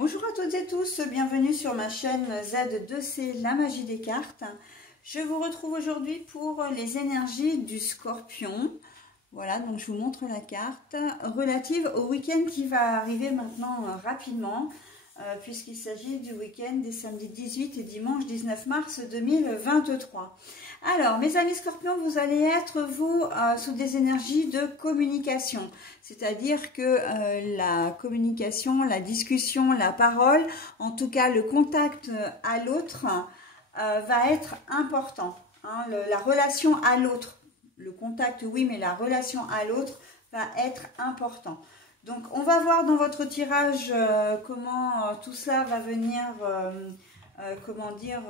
Bonjour à toutes et tous, bienvenue sur ma chaîne Z2C, la magie des cartes. Je vous retrouve aujourd'hui pour les énergies du Scorpion. Voilà, donc je vous montre la carte relative au week-end qui va arriver maintenant rapidement, puisqu'il s'agit du week-end des samedis 18 et dimanche 19 mars 2023. Alors, mes amis Scorpions, vous allez être, vous, sous des énergies de communication. C'est-à-dire que la communication, la discussion, la parole, en tout cas le contact à l'autre, va être important. Hein, la relation à l'autre, le contact, oui, mais la relation à l'autre va être important. Donc, on va voir dans votre tirage comment tout ça va venir... comment dire,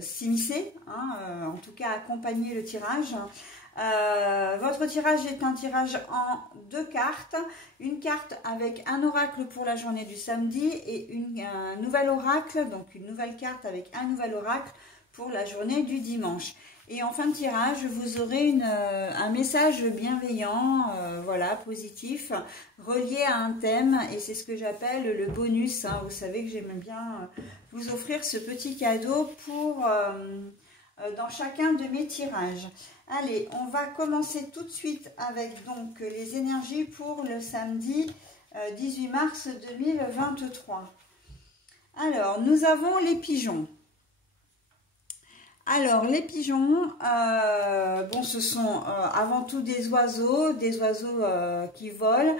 s'immiscer, hein, en tout cas accompagner le tirage. Votre tirage est un tirage en 2 cartes, une carte avec un oracle pour la journée du samedi et un nouvel oracle, donc une nouvelle carte avec un nouvel oracle pour la journée du dimanche. Et en fin de tirage, vous aurez un message bienveillant, voilà, positif, relié à un thème. Et c'est ce que j'appelle le bonus. Hein. Vous savez que j'aime bien vous offrir ce petit cadeau pour dans chacun de mes tirages. Allez, on va commencer tout de suite avec donc les énergies pour le samedi 18 mars 2023. Alors, nous avons les pigeons. Alors, les pigeons, bon, ce sont avant tout des oiseaux qui volent.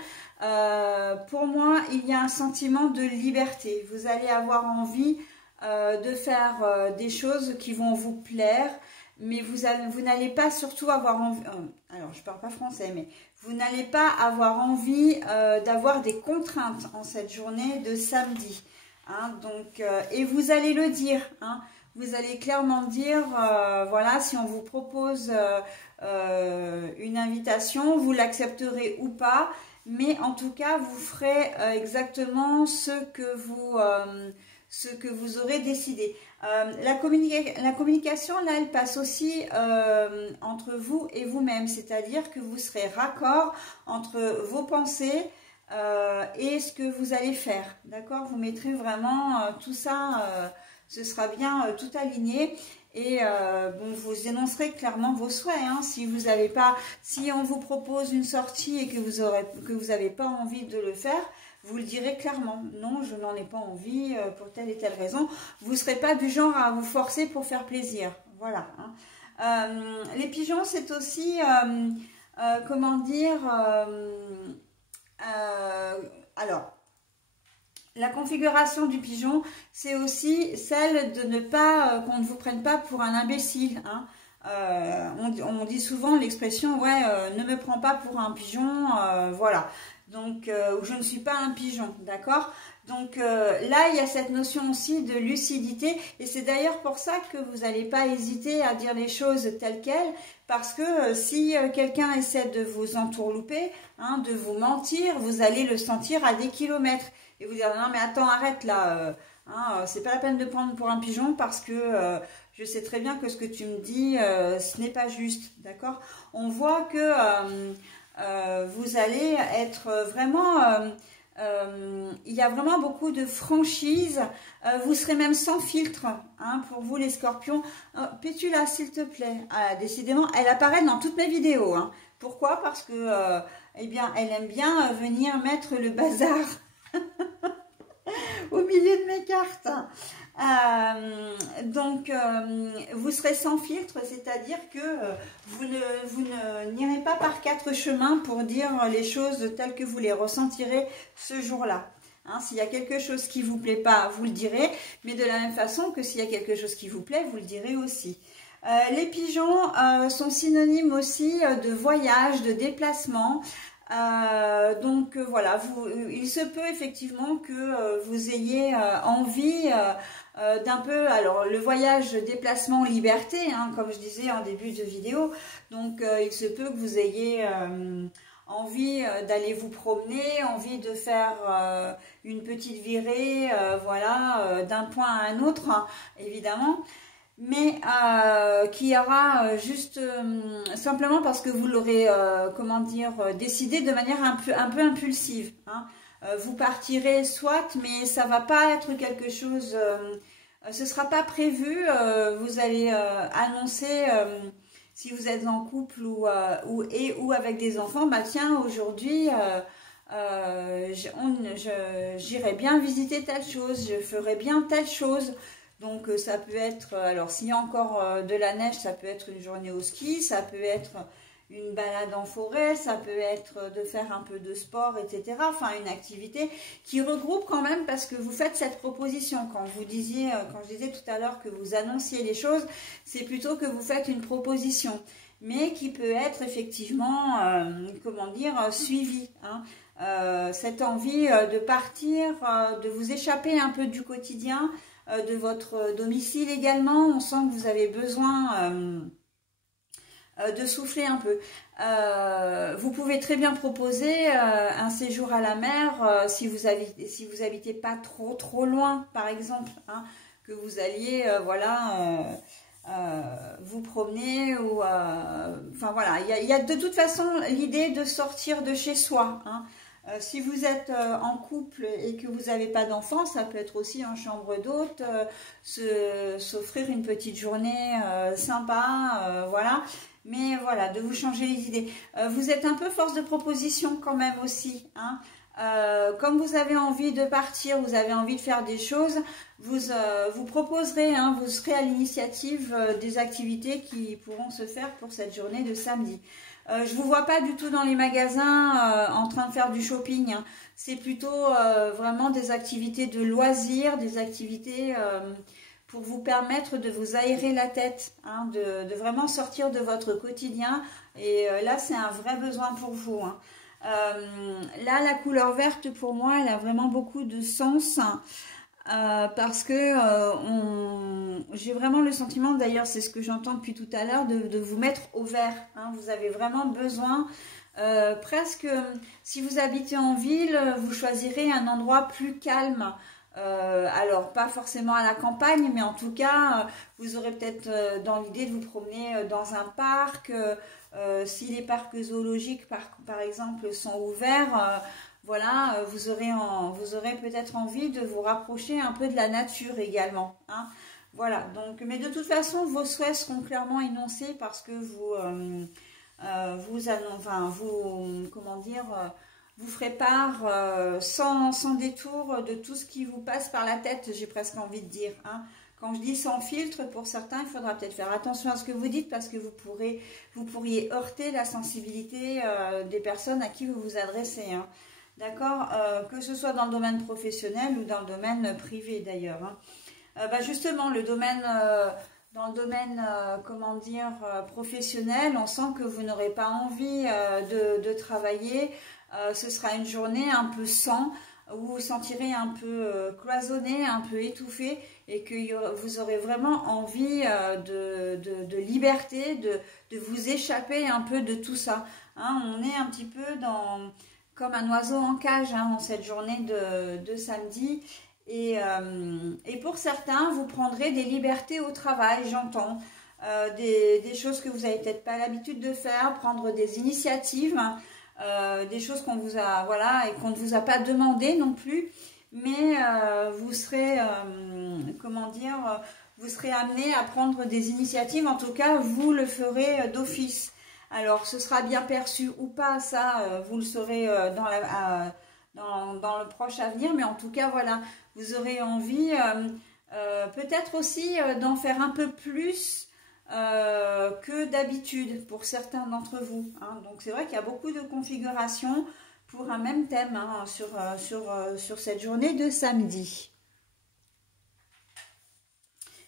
Pour moi, il y a un sentiment de liberté. Vous allez avoir envie de faire des choses qui vont vous plaire, mais vous n'allez pas surtout avoir envie... alors, je ne parle pas français, mais vous n'allez pas avoir envie d'avoir des contraintes en cette journée de samedi. Hein, donc, et vous allez le dire, hein. Vous allez clairement dire, voilà, si on vous propose une invitation, vous l'accepterez ou pas, mais en tout cas, vous ferez exactement ce que vous aurez décidé. La communication, là, elle passe aussi entre vous et vous-même, c'est-à-dire que vous serez raccord entre vos pensées et ce que vous allez faire, d'accord? Vous mettrez vraiment tout ça... ce sera bien tout aligné et bon, vous énoncerez clairement vos souhaits. Hein, si vous n'avez pas, si on vous propose une sortie et que vous n'avez pas envie de le faire, vous le direz clairement. Non, je n'en ai pas envie pour telle et telle raison. Vous ne serez pas du genre à vous forcer pour faire plaisir. Voilà. Hein. Les pigeons, c'est aussi, comment dire, alors. La configuration du pigeon, c'est aussi celle de ne pas, qu'on ne vous prenne pas pour un imbécile. Hein. On dit souvent l'expression, ouais, ne me prends pas pour un pigeon, voilà. Donc, je ne suis pas un pigeon, d'accord? Donc là, il y a cette notion aussi de lucidité. Et c'est d'ailleurs pour ça que vous n'allez pas hésiter à dire les choses telles quelles. Parce que si quelqu'un essaie de vous entourlouper, hein, de vous mentir, vous allez le sentir à des kilomètres. Et vous dire, non mais attends, arrête là, hein, c'est pas la peine de prendre pour un pigeon parce que je sais très bien que ce que tu me dis, ce n'est pas juste, d'accord? On voit que vous allez être vraiment, il y a vraiment beaucoup de franchise, vous serez même sans filtre, hein, pour vous les scorpions. Pétula, s'il te plaît, décidément, elle apparaît dans toutes mes vidéos, hein. Pourquoi? Parce que, eh bien, elle aime bien venir mettre le bazar au milieu de mes cartes. Donc, vous serez sans filtre, c'est-à-dire que vous n'irez pas par 4 chemins pour dire les choses telles que vous les ressentirez ce jour-là. Hein, s'il y a quelque chose qui ne vous plaît pas, vous le direz, mais de la même façon que s'il y a quelque chose qui vous plaît, vous le direz aussi. Les pigeons sont synonymes aussi de voyage, de déplacement. Donc voilà, il se peut effectivement que vous ayez envie d'un peu, alors le voyage, déplacement, liberté, hein, comme je disais en début de vidéo, donc il se peut que vous ayez envie d'aller vous promener, envie de faire une petite virée, voilà, d'un point à un autre, hein, évidemment. Mais qui aura juste simplement parce que vous l'aurez, comment dire, décidé de manière un peu impulsive. Hein. vous partirez soit, mais ça va pas être quelque chose, ce sera pas prévu. Vous allez annoncer, si vous êtes en couple ou avec des enfants, bah tiens, aujourd'hui, j'irai bien visiter telle chose, je ferai bien telle chose. Donc ça peut être, alors s'il y a encore de la neige, ça peut être une journée au ski, ça peut être une balade en forêt, ça peut être de faire un peu de sport, etc. Enfin, une activité qui regroupe quand même, parce que vous faites cette proposition. Quand je disais tout à l'heure que vous annonciez les choses, c'est plutôt que vous faites une proposition, mais qui peut être effectivement, comment dire, suivie. Hein. Cette envie de partir, de vous échapper un peu du quotidien, de votre domicile également. On sent que vous avez besoin de souffler un peu. Vous pouvez très bien proposer un séjour à la mer si vous habitez pas trop loin, par exemple, hein, que vous alliez voilà, vous promener ou enfin voilà, il y a de toute façon l'idée de sortir de chez soi, hein. Si vous êtes en couple et que vous n'avez pas d'enfants, ça peut être aussi en chambre d'hôte, s'offrir une petite journée sympa, voilà. Mais voilà, de vous changer les idées. Vous êtes un peu force de proposition quand même aussi, hein. Comme vous avez envie de partir, vous avez envie de faire des choses, vous proposerez, hein, vous serez à l'initiative des activités qui pourront se faire pour cette journée de samedi. Je vous vois pas du tout dans les magasins en train de faire du shopping, hein. C'est plutôt vraiment des activités de loisirs, des activités pour vous permettre de vous aérer la tête, hein, de vraiment sortir de votre quotidien. Et là, c'est un vrai besoin pour vous, hein. Là, la couleur verte, pour moi, elle a vraiment beaucoup de sens, hein, parce que j'ai vraiment le sentiment, d'ailleurs, c'est ce que j'entends depuis tout à l'heure, de vous mettre au vert, hein. Vous avez vraiment besoin, presque, si vous habitez en ville, vous choisirez un endroit plus calme. Alors pas forcément à la campagne, mais en tout cas vous aurez peut-être dans l'idée de vous promener dans un parc, si les parcs zoologiques par exemple sont ouverts, voilà, vous aurez peut-être envie de vous rapprocher un peu de la nature également, hein. Voilà, donc, mais de toute façon vos souhaits seront clairement énoncés, parce que comment dire, vous ferez part sans détour de tout ce qui vous passe par la tête, j'ai presque envie de dire, hein. Quand je dis sans filtre, pour certains, il faudra peut-être faire attention à ce que vous dites, parce que vous pourriez heurter la sensibilité des personnes à qui vous vous adressez, hein. D'accord, que ce soit dans le domaine professionnel ou dans le domaine privé d'ailleurs, hein. Bah justement, dans le domaine, comment dire, professionnel, on sent que vous n'aurez pas envie de travailler. Ce sera une journée un peu sans, où vous vous sentirez un peu cloisonné, un peu étouffé, et que vous aurez vraiment envie de liberté, de vous échapper un peu de tout ça, hein. On est un petit peu comme un oiseau en cage, hein, en cette journée de samedi. Et pour certains, vous prendrez des libertés au travail, j'entends. Des choses que vous n'avez peut-être pas l'habitude de faire, prendre des initiatives, hein. Des choses qu'on vous a, voilà, et qu'on ne vous a pas demandé non plus, mais vous serez, comment dire, vous serez amené à prendre des initiatives. En tout cas, vous le ferez d'office. Alors, ce sera bien perçu ou pas, ça, vous le saurez dans le proche avenir, mais en tout cas, voilà, vous aurez envie, peut-être aussi d'en faire un peu plus que d'habitude pour certains d'entre vous, hein. Donc c'est vrai qu'il y a beaucoup de configurations pour un même thème, hein, sur cette journée de samedi.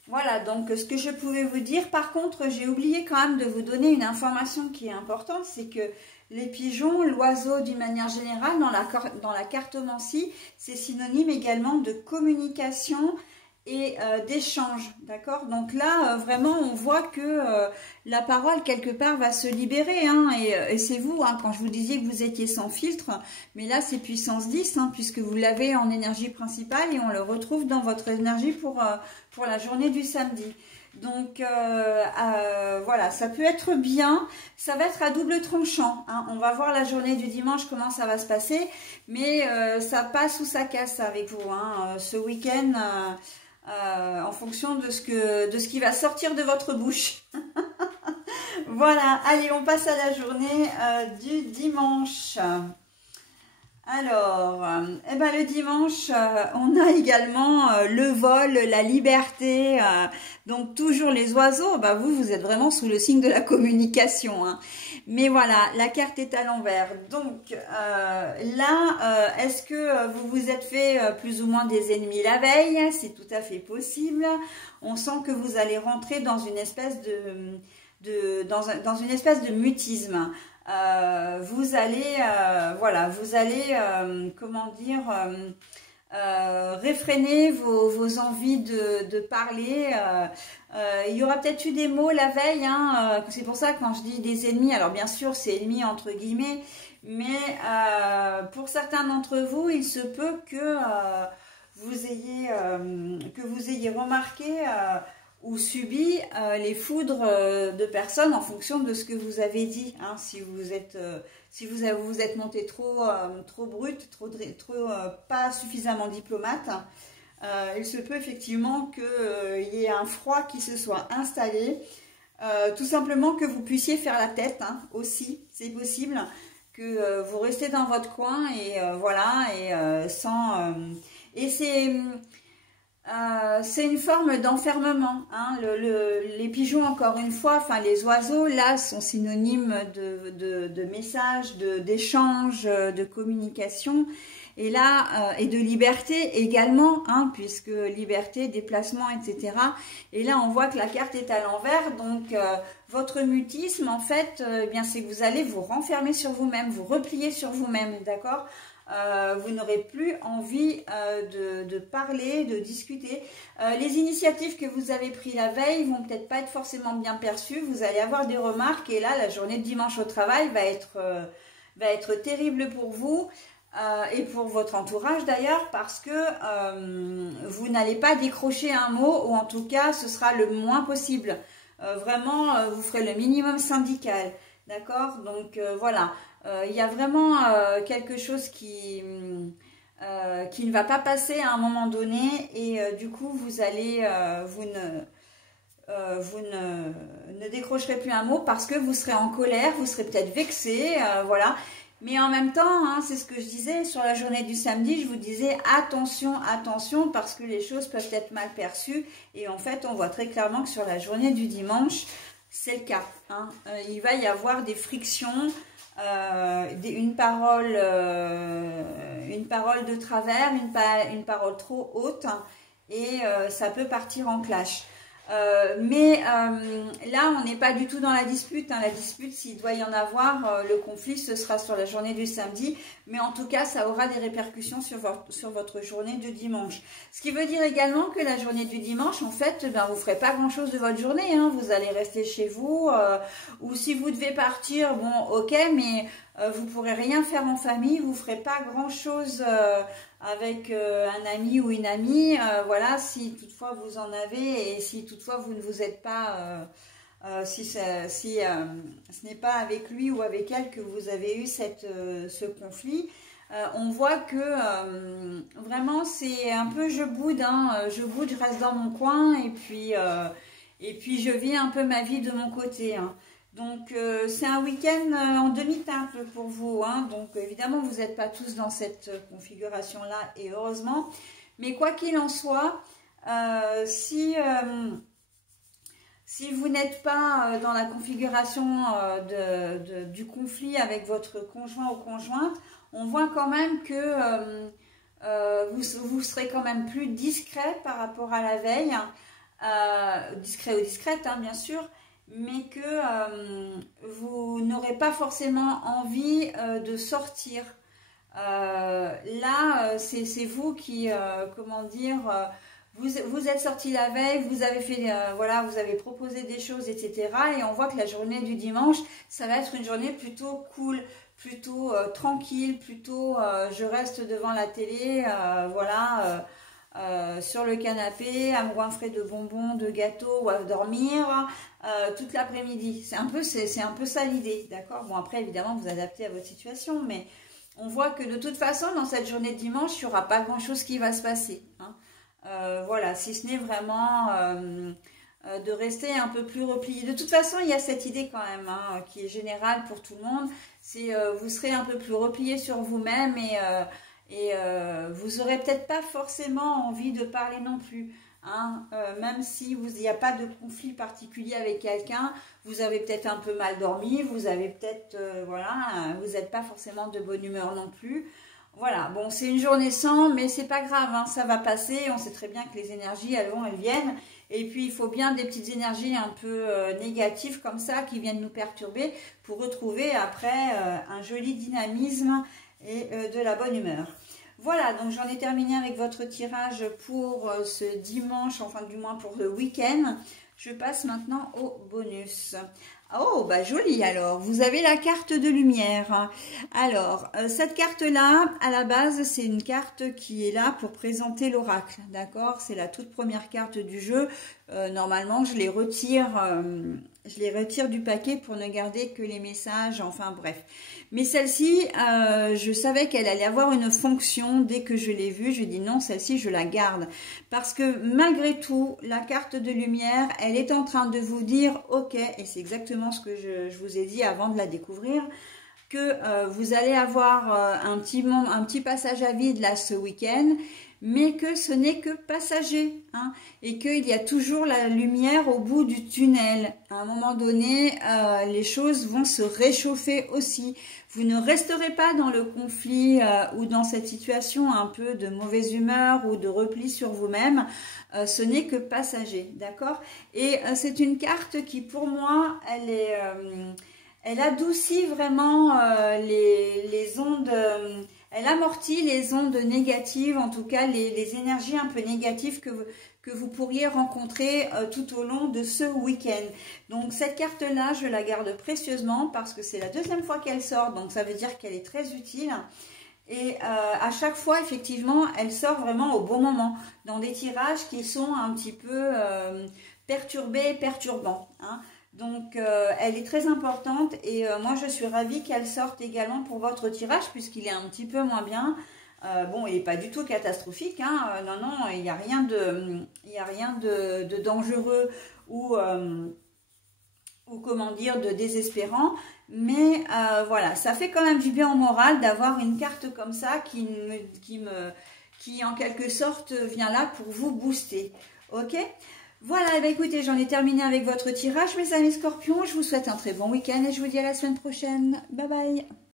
Voilà, donc ce que je pouvais vous dire. Par contre, j'ai oublié quand même de vous donner une information qui est importante, c'est que les pigeons, l'oiseau d'une manière générale, dans la cartomancie, c'est synonyme également de communication et d'échange, d'accord. Donc là, vraiment, on voit que la parole, quelque part, va se libérer, hein, et c'est vous, hein, quand je vous disais que vous étiez sans filtre, mais là, c'est puissance 10, hein, puisque vous l'avez en énergie principale, et on le retrouve dans votre énergie pour la journée du samedi. Donc voilà, ça peut être bien. Ça va être à double tranchant, hein. On va voir la journée du dimanche comment ça va se passer, mais ça passe ou ça casse avec vous, hein, ce week-end, en fonction de ce qui va sortir de votre bouche. Voilà, allez, on passe à la journée du dimanche. Alors, eh ben, le dimanche, on a également le vol, la liberté, donc toujours les oiseaux. Ben, vous êtes vraiment sous le signe de la communication, hein. Mais voilà, la carte est à l'envers. Donc là, est-ce que vous vous êtes fait plus ou moins des ennemis la veille? C'est tout à fait possible. On sent que vous allez rentrer dans une espèce dans une espèce de mutisme. Vous allez, voilà, vous allez, comment dire, réfréner vos envies de parler. Il y aura peut-être eu des mots la veille, hein, c'est pour ça que quand je dis des ennemis, alors bien sûr c'est ennemis entre guillemets, mais pour certains d'entre vous, il se peut que vous ayez remarqué ou subi les foudres de personnes en fonction de ce que vous avez dit, hein. Si vous êtes monté trop brut, trop pas suffisamment diplomate, il se peut effectivement qu'il y ait un froid qui se soit installé, tout simplement que vous puissiez faire la tête, hein, aussi, c'est possible que vous restez dans votre coin et voilà, et et c'est une forme d'enfermement, hein. Les pigeons, encore une fois, enfin les oiseaux, là, sont synonymes de messages, d'échanges, de communication. Et là, et de liberté également, hein, puisque liberté, déplacement, etc. Et là, on voit que la carte est à l'envers. Donc, votre mutisme, en fait, eh bien, c'est que vous allez vous renfermer sur vous-même, vous replier sur vous-même, d'accord ? Vous n'aurez plus envie de parler, de discuter. Les initiatives que vous avez prises la veille vont peut-être pas être forcément bien perçues. Vous allez avoir des remarques et là, la journée de dimanche au travail va être terrible pour vous et pour votre entourage d'ailleurs, parce que vous n'allez pas décrocher un mot, ou en tout cas, ce sera le moins possible. Vraiment, vous ferez le minimum syndical. D'accord? Donc voilà. Il y a vraiment quelque chose qui ne va pas passer à un moment donné, et du coup vous ne décrocherez plus un mot parce que vous serez en colère, vous serez peut-être vexé, voilà. Mais en même temps, hein, c'est ce que je disais sur la journée du samedi, je vous disais attention, attention, parce que les choses peuvent être mal perçues, et en fait on voit très clairement que sur la journée du dimanche, c'est le cas, hein. Il va y avoir des frictions, une parole de travers, une parole trop haute, et ça peut partir en clash. Mais là, on n'est pas du tout dans la dispute, hein. La dispute, s'il doit y en avoir, le conflit, ce sera sur la journée du samedi. Mais en tout cas, ça aura des répercussions sur votre journée de dimanche. Ce qui veut dire également que la journée du dimanche, en fait, ben, vous ne ferez pas grand-chose de votre journée, hein. Vous allez rester chez vous. Ou si vous devez partir, bon, ok, mais vous ne pourrez rien faire en famille. Vous ne ferez pas grand-chose avec un ami ou une amie, voilà, si toutefois vous en avez, et si toutefois vous ne vous êtes pas, si ce n'est pas avec lui ou avec elle que vous avez eu ce conflit, on voit que vraiment c'est un peu je boude, hein, je reste dans mon coin, et puis je vis un peu ma vie de mon côté, hein. Donc, c'est un week-end en demi-teinte pour vous, hein. Donc, évidemment, vous n'êtes pas tous dans cette configuration-là, et heureusement. Mais quoi qu'il en soit, si vous n'êtes pas dans la configuration du conflit avec votre conjoint ou conjointe, on voit quand même que vous serez quand même plus discret par rapport à la veille. Discret ou discrète, hein, bien sûr. Mais que vous n'aurez pas forcément envie de sortir. Là, c'est vous qui, comment dire, vous êtes sorti la veille, vous avez fait, voilà, vous avez proposé des choses, etc. Et on voit que la journée du dimanche, ça va être une journée plutôt cool, plutôt tranquille, plutôt je reste devant la télé, voilà. sur le canapé, à goinfrer de bonbons, de gâteaux ou à dormir toute l'après-midi. C'est un peu ça l'idée, d'accord? Bon, après, évidemment, vous adaptez à votre situation, mais on voit que de toute façon, dans cette journée de dimanche, il n'y aura pas grand-chose qui va se passer, hein. Voilà, si ce n'est vraiment de rester un peu plus replié. De toute façon, il y a cette idée quand même, hein, qui est générale pour tout le monde, c'est vous serez un peu plus replié sur vous-même et vous aurez peut-être pas forcément envie de parler non plus, hein, même si il n'y a pas de conflit particulier avec quelqu'un, vous avez peut-être un peu mal dormi, vous avez peut-être, voilà, vous n'êtes pas forcément de bonne humeur non plus. Voilà, bon, c'est une journée sans, mais c'est pas grave, hein, ça va passer. On sait très bien que les énergies, elles vont, elles viennent. Et puis, il faut bien des petites énergies un peu négatives comme ça qui viennent nous perturber pour retrouver après un joli dynamisme et de la bonne humeur. Voilà, donc j'en ai terminé avec votre tirage pour ce dimanche, enfin du moins pour le week-end. Je passe maintenant au bonus. Oh, bah joli alors, vous avez la carte de lumière. Alors, cette carte-là, à la base, c'est une carte qui est là pour présenter l'oracle, d'accord? C'est la toute première carte du jeu. Normalement, je les retire du paquet pour ne garder que les messages, enfin bref. Mais celle-ci, je savais qu'elle allait avoir une fonction. Dès que je l'ai vue, je dis non, celle-ci, je la garde. Parce que malgré tout, la carte de lumière, elle est en train de vous dire, ok, et c'est exactement ce que je vous ai dit avant de la découvrir, que vous allez avoir un petit passage à vide là ce week-end, mais que ce n'est que passager, hein, et qu'il y a toujours la lumière au bout du tunnel. À un moment donné, les choses vont se réchauffer aussi. Vous ne resterez pas dans le conflit ou dans cette situation un peu de mauvaise humeur ou de repli sur vous-même. Ce n'est que passager, d'accord? Et c'est une carte qui, pour moi, elle adoucit vraiment les ondes, elle amortit les ondes négatives, en tout cas les énergies un peu négatives que vous pourriez rencontrer tout au long de ce week-end. Donc cette carte-là, je la garde précieusement parce que c'est la deuxième fois qu'elle sort, donc ça veut dire qu'elle est très utile. Et à chaque fois, effectivement, elle sort vraiment au bon moment, dans des tirages qui sont un petit peu perturbés, perturbants, hein. Donc, elle est très importante et moi, je suis ravie qu'elle sorte également pour votre tirage puisqu'il est un petit peu moins bien. Bon, il n'est pas du tout catastrophique, hein. Non, non, il n'y a rien de dangereux ou comment dire, de désespérant. Mais voilà, ça fait quand même du bien au moral d'avoir une carte comme ça qui en quelque sorte vient là pour vous booster. Ok ? Voilà, bah écoutez, j'en ai terminé avec votre tirage, mes amis scorpions. Je vous souhaite un très bon week-end et je vous dis à la semaine prochaine. Bye bye.